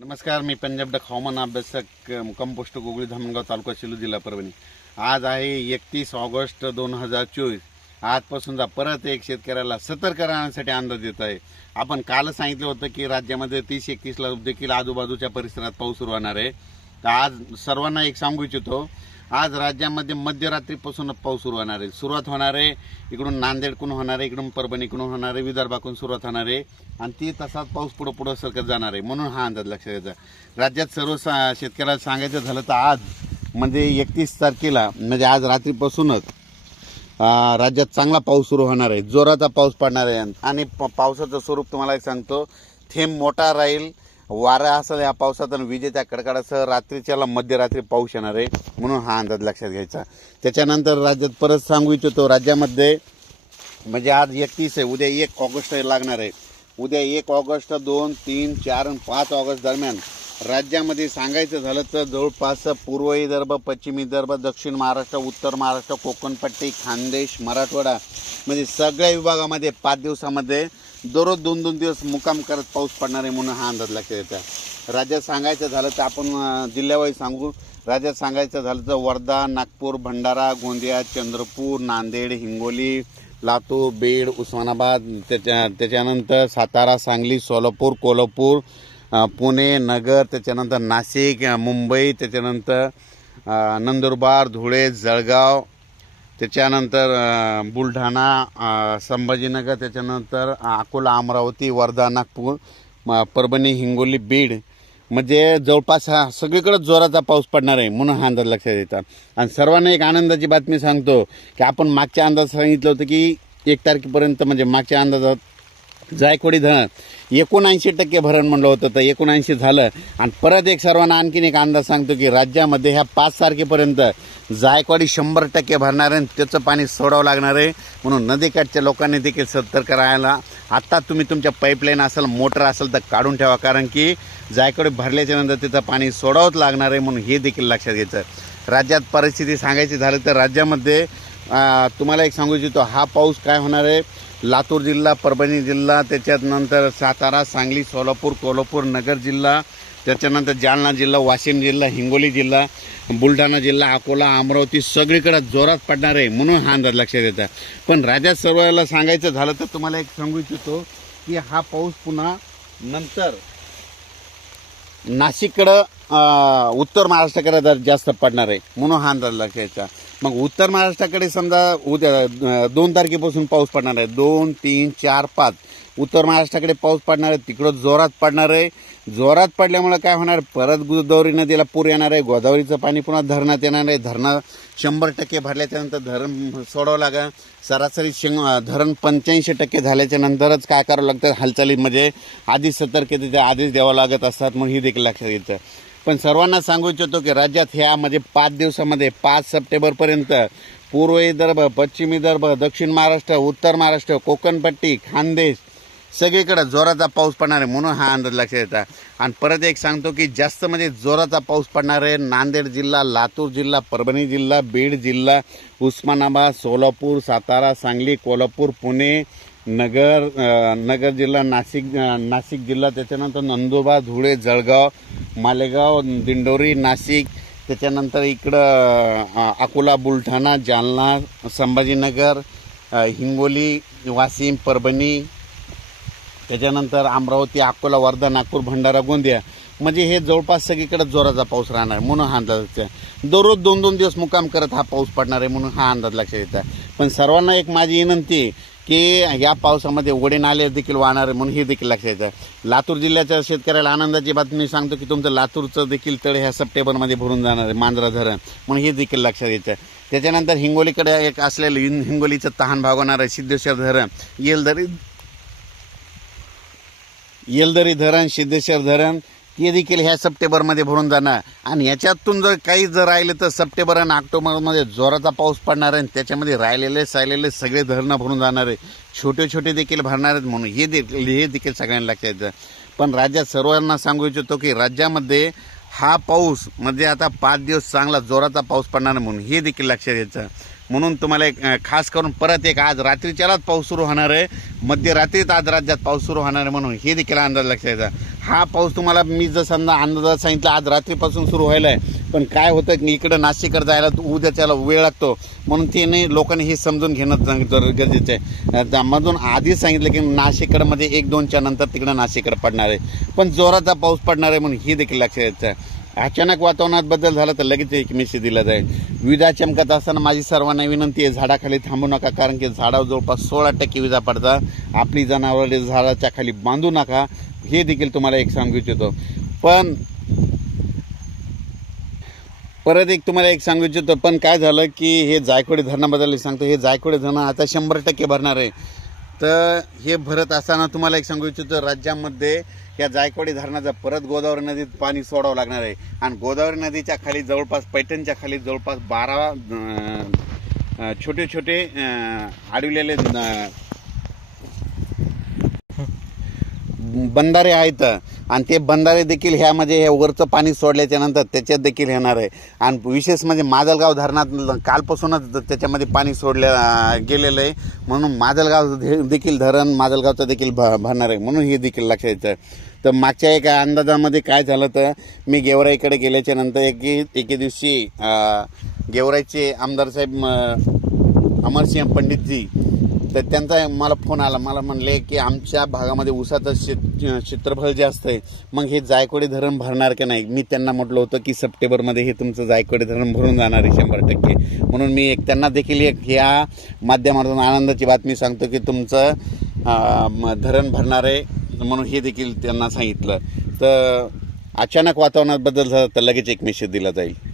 नमस्कार, मी पंजाब डक हवामान अभ्यासक मुक्काम पोस्ट गोगळी धामणगाव तालुका सेलू जिल्हा परभणी। आज आहे 31 ऑगस्ट 2024। आजपासून परत एक शेतकऱ्याला सतर्क राहण्यासाठी अंदाज देत आहे। आपण काल सांगितलं होतं की राज्यामध्ये 30-31 ला देखील आजूबाजूच्या परिसरात पाऊस सुरू होणार आहे। तर आज सर्वांना एक सांगू इच्छितो, आज राज्यामध्ये मध्यरात्रीपासून पाऊस सुरू होणार आहे। सुरुवात होणार आहे इकडून नांदेडकडून होणार आहे, इकडून परभणीकडून होणार आहे, विदर्भाकडून सुरुवात होणार आहे आणि ती तसाच पाऊस पुढे सरकत जाणार आहे। म्हणून हा अंदाज लक्षात घ्यायचा। राज्यात सर्व शेतकऱ्याला सांगायचं झालं तर आज म्हणजे 31 तारखेला म्हणजे आज रात्रीपासूनच राज्यात चांगला पाऊस सुरू होणार आहे, जोराचा पाऊस पडणार आहे आणि पावसाचं स्वरूप तुम्हाला एक सांगतो, थेंब मोठा राहील, वारा असेल या पावसात आणि विजेच्या कडकडासह रात्रीच्याला मध्यरात्री पाऊस येणार आहे। म्हणून हा अंदाज लक्षात घ्यायचा। त्याच्यानंतर राज्यात परत सांगू इच्छितो, राज्यामध्ये म्हणजे आज 31 आहे, उद्या 1 ऑगस्ट लागणार आहे। उद्या 1 ऑगस्ट 2, 3, 4 आणि 5 ऑगस्ट दरम्यान राज्यामध्ये सांगायचं झालं तर जवळपास पूर्व विदर्भ, पश्चिम विदर्भ, दक्षिण महाराष्ट्र, उत्तर महाराष्ट्र, कोकणपट्टी, खानदेश, मराठवाडा म्हणजे सगळ्या विभागामध्ये 5 दिवसामध्ये दररोज 2-2 दिवस मुक्काम करत पाऊस पडणार आहे। म्हणून हा अंदाज लक्षात येतो। राज्यात सांगायचं झालं तर आपण जिल्ह्यावाईज सांगू। राज्यात सांगायचं झालं तर वर्धा, नागपूर, भंडारा, गोंदिया, चंद्रपूर, नांदेड, हिंगोली, लातूर, बीड, उस्मानाबाद, त्याच्यानंतर सातारा, सांगली, सोलापूर, कोल्हापूर, पुणे, नगर, त्याच्यानंतर नाशिक, मुंबई, त्याच्यानंतर नंदुरबार, धुळे, जळगाव, त्याच्यानंतर बुलढाणा, संभाजीनगर, त्याच्यानंतर अकोला, अमरावती, वर्धा, नागपूर, परभणी, हिंगोली, बीड म्हणजे जवळपास सगळीकडे जोराचा पाऊस पडणार आहे। म्हणून हा अंदाज लक्षात येतात। आणि सर्वांना एक आनंदाची बातमी सांगतो की आपण मागच्या अंदाज सांगितलं होतं की 1 तारखेपर्यंत म्हणजे मागच्या अंदाजात जायकवाडी धरण 79% भरण म्हणलं होतं, तर 79 झालं। आणि परत एक सर्वांना आणखीन एक अंदाज सांगतो की राज्यामध्ये ह्या 5 तारखेपर्यंत जायकवाडी 100% भरणार आहे, त्याचं पाणी सोडावं लागणार आहे। म्हणून नदीकाठच्या लोकांनी देखील सतर्क राहायला, आता तुम्ही तुमच्या पाईपलाईन असेल, मोटर असेल तर काढून ठेवा, कारण की जायकवाडी भरल्याच्या नंतर त्याचं पाणी सोडावंच लागणार आहे। म्हणून हे देखील लक्षात घ्यायचं। राज्यात परिस्थिती सांगायची झालं तर राज्यामध्ये तुम्हाला एक सांगू इच्छितो, हा पाऊस काय होणार आहे, लातूर जिल्हा, परभणी जिल्हा, त्याच्यानंतर सातारा, सांगली, सोलापूर, कोल्हापूर, नगर जिल्हा, त्याच्यानंतर जालना जिल्हा, वाशिम जिल्हा, हिंगोली जिल्हा, बुलढाणा जिल्हा, अकोला, अमरावती सगळीकडे जोरात पडणार आहे। म्हणून हा अंदाज लक्षात येतात। पण राज्यात सर्वांना सांगायचं झालं तर तुम्हाला एक सांगू इच्छितो की हा पाऊस पुन्हा नंतर नाशिककडं उत्तर महाराष्ट्राकडे जास्त पडणार आहे। म्हणून हा अंदाज लक्षात घ्यायचा। मग उत्तर महाराष्ट्राकडे समजा उद्या 2 तारखेपासून पाऊस पडणार आहे, 2, 3, 4, 5 उत्तर महाराष्ट्राकडे पाऊस पडणार आहे, तिकडं जोरात पडणार आहे। जोरात पडल्यामुळे काय होणार, परत गोदावरी नदीला पूर येणार आहे, गोदावरीचं पाणी पुन्हा धरणात येणार आहे, धरणं 100% भरल्याच्यानंतर धरण सोडावं लागेल। सरासरी धरण 85% झाल्याच्या नंतरच काय करावं लागतं, हालचाली म्हणजे आधीच सतर्कतेचे आदेश द्यावं लागत असतात। म्हणून ही देखील लक्षात घ्यायचं। पण सर्वांना सांगू इच्छितो की राज्यात ह्या म्हणजे 5 दिवसामध्ये 5 सप्टेंबरपर्यंत पूर्व विदर्भ, पश्चिम विदर्भ, दक्षिण महाराष्ट्र, उत्तर महाराष्ट्र, कोकणपट्टी, खानदेश सगळीकडे जोराचा पाऊस पडणार आहे। म्हणून हा अंदाज लक्षात येतात। आणि परत एक सांगतो की जास्त म्हणजे जोराचा पाऊस पडणार आहे नांदेड जिल्हा, लातूर जिल्हा, परभणी जिल्हा, बीड जिल्हा, उस्मानाबाद, सोलापूर, सातारा, सांगली, कोल्हापूर, पुणे, नगर जिल्हा, नाशिक जिल्हा, त्याच्यानंतर नंदुरबार, धुळे, जळगाव, मालेगाव, दिंडोरी, नाशिक, त्याच्यानंतर इकडं अकोला, बुलढाणा, जालना, संभाजीनगर, हिंगोली, वाशिम, परभणी, त्याच्यानंतर अमरावती, अकोला, वर्धा, नागपूर, भंडारा, गोंदिया म्हणजे हे जवळपास सगळीकडे जोराचा पाऊस राहणार आहे। म्हणून हा अंदाज दररोज 2-2 दिवस मुक्काम करत हा पाऊस पडणार आहे। म्हणून हा अंदाज लक्षात येतात। पण सर्वांना एक माझी विनंती की या पावसामध्ये ओढे नाले देखील वाहणार आहे। म्हणून हे देखील लक्षात येतं। लातूर जिल्ह्याच्या शेतकऱ्याला आनंदाची बातमी सांगतो की तुमचं लातूरचं देखील तळे ह्या सप्टेंबरमध्ये भरून जाणार आहे, मांजरा धरण। म्हणून हे देखील लक्षात येतं। त्याच्यानंतर हिंगोलीकडे एक असलेलं हिंगोलीचं तहान भागवणार आहे सिद्धेश्वर धरण, येलदरी धरण, सिद्धेश्वर धरण हे देखील ह्या सप्टेंबरमध्ये भरून जाणार। आणि याच्यातून जर राहिले तर सप्टेंबर आणि ऑक्टोबरमध्ये जोराचा पाऊस पडणार आहे। त्याच्यामध्ये राहिलेले सगळे धरणं भरून जाणार आहे, छोटे छोटे देखील भरणार आहेत। म्हणून हे देखील सगळ्यांना लक्षात येतं। पण राज्यात सर्वांना सांगू इच्छितो की राज्यामध्ये हा पाऊस म्हणजे आता 5 दिवस चांगला जोराचा पाऊस पडणार म्हणून हे देखील लक्षात घ्यायचं। म्हणून तुम्हाला एक खास करून परत एक आज रात्रीच्यालाच पाऊस सुरू होणार आहे, मध्यरात्रीत आज राज्यात पाऊस सुरू होणार आहे, म्हणून हे देखील अंदाज लक्षात घ्यायचा. हा पाऊस तुम्हाला मी जर अंदाजात सांगितलं आज रात्रीपासून सुरू व्हायला आहे, पण काय होतं की इकडं नाशिककडे जायला उद्याच्याला वेळ लागतो, म्हणून ते लोकांनी हे समजून घेणं गरजेचं आहे. त्यामधून आधीच सांगितलं की नाशिककडे म्हणजे 1-2च्या नंतर तिकडं नाशिककडे पडणार आहे, पण जोराचा पाऊस पडणार आहे, म्हणून हे देखील लक्षात घ्यायचं आहे. अचानक वातावरणात बदल झाला तर लगेच एक मेसेज दिला जाईल. विजा चमकत असताना माझी सर्वांना विनंती आहे, झाडाखाली थांबू नका, कारण की झाडावर जवळपास 16% विजा पडतात. आपली जनावरे झाडाच्या खाली बांधू नका, हे देखील तुम्हाला एक सांगू इच्छितो. पण परत एक तुम्हाला एक सांगू इच्छितो, पण काय झालं की हे जायकवाडी धरणाबद्दल सांगतो. हे जायकवाडी धरण आता 100% भरणार आहे. तर हे भरत असताना तुम्हाला एक सांगू इच्छितो, राज्यामध्ये या जायकवाडी धरणाचं परत गोदावरी नदीत पाणी सोडावं लागणार आहे. आणि गोदावरी नदीच्या खाली जवळपास पैठणच्या खाली जवळपास 12 छोटे छोटे अडवलेले बंधारे आहेत, आणि ते बंधारे देखील ह्यामध्ये हे वरचं पाणी सोडल्याच्या नंतर त्याच्यात देखील येणार आहे. आणि विशेष म्हणजे माजलगाव धरणात कालपासूनच त्याच्यामध्ये पाणी सोडलं गेलेलं आहे, म्हणून माजलगाव देखील धरण माजलगावचं देखील भरणार आहे, म्हणून हे देखील लक्षात यायचं. तर मागच्या एका अंदाजामध्ये काय झालं, तर मी गेवराईकडे गेल्याच्या नंतर एके दिवशी गेवराईचे आमदार साहेब अमरसिंह पंडितजी, तर त्यांचा मला फोन आला. मला म्हणले की आमच्या भागामध्ये ऊसाचं क्षेत्रफळ जास्त आहे, मग हे जायकवाडी धरण भरणार की नाही. मी त्यांना म्हटलं होतं की सप्टेंबरमध्ये हे तुमचं जायकवाडी धरण भरून जाणार आहे 100%. म्हणून मी एक त्यांना देखील एक ह्या माध्यमातून आनंदाची बातमी सांगतो की तुमचं धरण भरणार आहे, म्हणून हे देखील त्यांना सांगितलं. तर अचानक वातावरणात बदल झाला तर लगेच एक मेसेज दिला जाईल.